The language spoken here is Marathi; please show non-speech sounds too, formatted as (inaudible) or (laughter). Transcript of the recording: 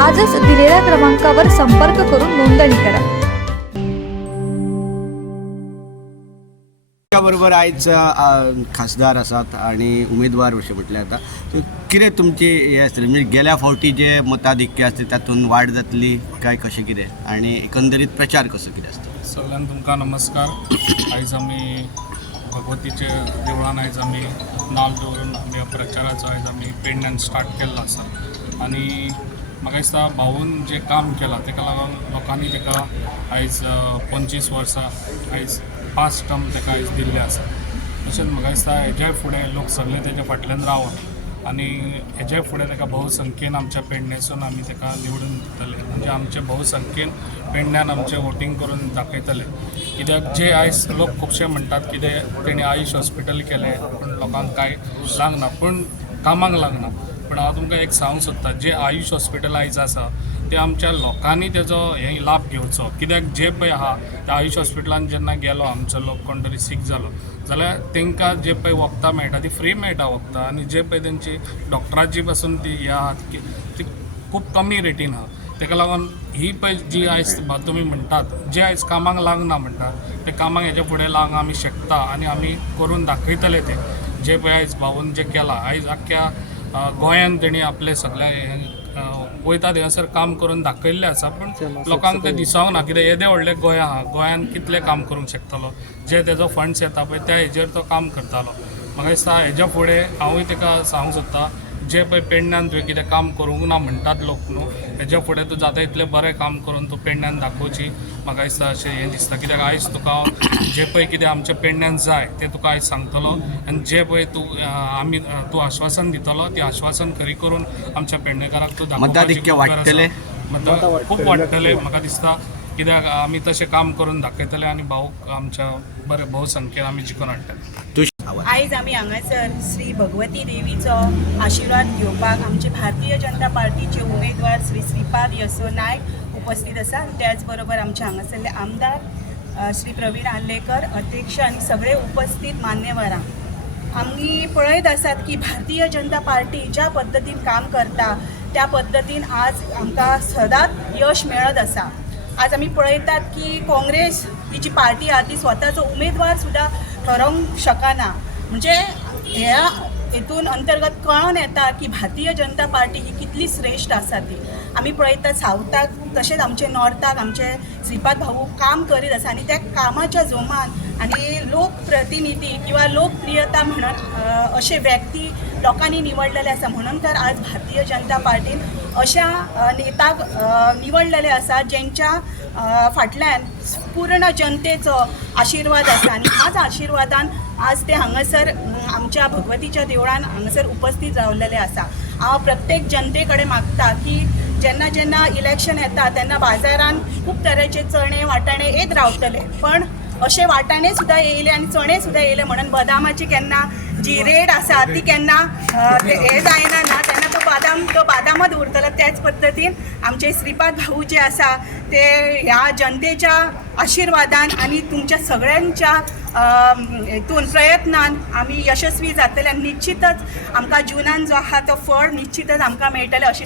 आजच दिलेल्या क्रमांकावर संपर्क करून नोंदणी करा. बरोबर आयज खासदार आसात आनी उमेदवार अशें म्हटल्यार जाता सो कितें तुमची हें आसतलें म्हणजे गेल्या फावटी जे मताधिक्य आसता तातूंत वाड जातली काय कशें कितें आनी एकंदरीत प्रचार कसो कितें आसता सगळ्यांक तुमकां नमस्कार. (coughs) आयज आमी भगवतीचे देवळान आयज आमी नाल दवरून आमी ह्या प्रचाराचो आयज आमी पेडण्यान स्टार्ट केल्लो आसा आनी म्हाका दिसता भाऊन जें काम केलां तेका लागून लोकांनी ताका आयज पंचवीस वर्सां आयज पांच टर्म तेका आयज दिल्ले आसा. तशेंच म्हाका दिसता हेज्याय फुडें लोक सगळे ताच्या फाटल्यान रावत आनी हेज्याय फुडें ताका भोवसंख्येन आमच्या पेडणेसून आमी ताका निवडून दितले. म्हणजे आमचे भोवसंख्येन पेडण्यान आमचें वोटींग करून दाखयतले. कित्याक जे आयज लोक खुबशे म्हणटात कितें तेणी आयुश हॉस्पिटल केलें पूण लोकांक कांय लागना पूण कामाक लागना. पूण हांव तुमकां एक सांगूंक सोदतां जे आयुश हॉस्पिटल आयज आसा ते आमच्या लोकांनी तेजो हे लाभ घेवचो. कित्याक जे पळय आहा त्या आयुश हॉस्पिटलान जेन्ना गेलो आमचो लोक कोण तरी सीक जालो जाल्यार तांकां जे पळय वखदां मेळटा ती फ्री मेळटा वखदां. आनी जे पळय तेंची डॉक्टराची पासून ती हे आहा ती खूब कमी रेटीन आहा. तेका लागून ही पळय जी आयज तुमी म्हणटात जे आयज कामाक लागना म्हणटात ते कामाक हेजे फुडें लावंक आमी शकता आनी आमी करून दाखयतले ते. जे पळय आयज भाऊन जे केलां आयज आख्ख्या अ, गोंयान तेणी आपले सगळे वयता थंयसर काम करून दाखयल्लें आसा पूण लोकांक तें दिसोंक ना कित्याक येदे व्हडलें गोंय आहा गोंयान कितलें काम करूंक शकतलो जे तेजो फंड्स येता पळय त्या हेजेर तो काम करतालो. म्हाका दिसता हेज्या फुडें हांवूय तेका सांगूंक सोदता जे पळय पेडण्यान तुवें कितें काम करूंक ना म्हणटात लोक न्हू हेज्या फुडें तूं जाता इतलें बरें काम करून तूं पेडण्यान दाखोवची. म्हाका दिसता अशें हें दिसता. कित्याक आयज तुका हांव जे पळय कितें आमच्या पेडण्यान जाय तें तुका आयज सांगतलो. आनी जे पळय तूं आमी तूं आश्वासन दितलो ती आश्वासन खरी करून आमच्या पेडणेकाराक तूं दाखोवपाची मताधिक्य खूब वाडटलें? म्हाका दिसता कित्याक आमी तशें काम करून दाखयतले आनी भाऊक आमच्या बरे भोवसंख्येन आमी जिखून हाडटले. तूं आयज आमी हांगासर श्री भगवती देवीचो आशिर्वाद घेवपाक आमचे भारतीय जनता पार्टीचे उमेदवार श्री श्रीपाद यसो नायक उपस्थित आसा त्याच बरोबर आमचे हांगासरले आमदार श्री प्रवीण आर्लेकर अध्यक्ष आनी सगळे उपस्थित मान्यवरां. आमी पळयत आसात की भारतीय जनता पार्टी ज्या पद्दतीन काम करता त्या पद्दतीन आज आमकां सदांच यश मेळत आसा आज आमी पळयतात की काँग्रेस ही जी पार्टी आहा ती स्वताचो उमेदवार सुद्दां ठरोवंक शकना. म्हणजे ह्या हेतून अंतर्गत कळोन येता की भारतीय जनता पार्टी ही कितली श्रेश्ठ आसा ती. आमी पळयतात सावथाक तशेंच आमचे नॉर्थाक आमचे श्रीपाद भाऊ काम करीत आसा आनी त्या कामाच्या जोमान आनी लोकप्रतिनिधी किंवा लोकप्रियता म्हणत असे अशे व्यक्ती लोकांनी निवडलेले आसा म्हणून तर आज भारतीय जनता पार्टीन अशा नेताक निवडलेले आसा जेंच्या फाटल्यान पूर्ण जनतेचो आशिर्वाद आसा आनी ह्याच आशिर्वादान आज ते हांगासर आमच्या भगवतीच्या देवळान हांगासर उपस्थित रावलेले आसा हांव प्रत्येक जनते कडेन मागता की जेन्ना जेन्ना इलेक्शन येता तेन्ना बाजारान खूब तरेचे चणे वाटाणे येत रावतले. पण अशे वाटाणे सुद्दां येयले आनी चणे सुद्दां येयले म्हणून बदामाची केन्ना जी रेट आसा ती केन्ना हे जायना ना तेन्ना तो बादाम तो बदामच उरतलो त्याच पद्दतीन आमचे श्रीपाद भाऊ जे आसा ते ह्या जनतेच्या आशिर्वादान आणि तुमच्या सगळ्यांच्या हेतून प्रयत्नान आमी यशस्वी जातले. आनी निश्चितच आमकां जिवनान जो आहा तो फळ निश्चितच आमकां मेळटले अशी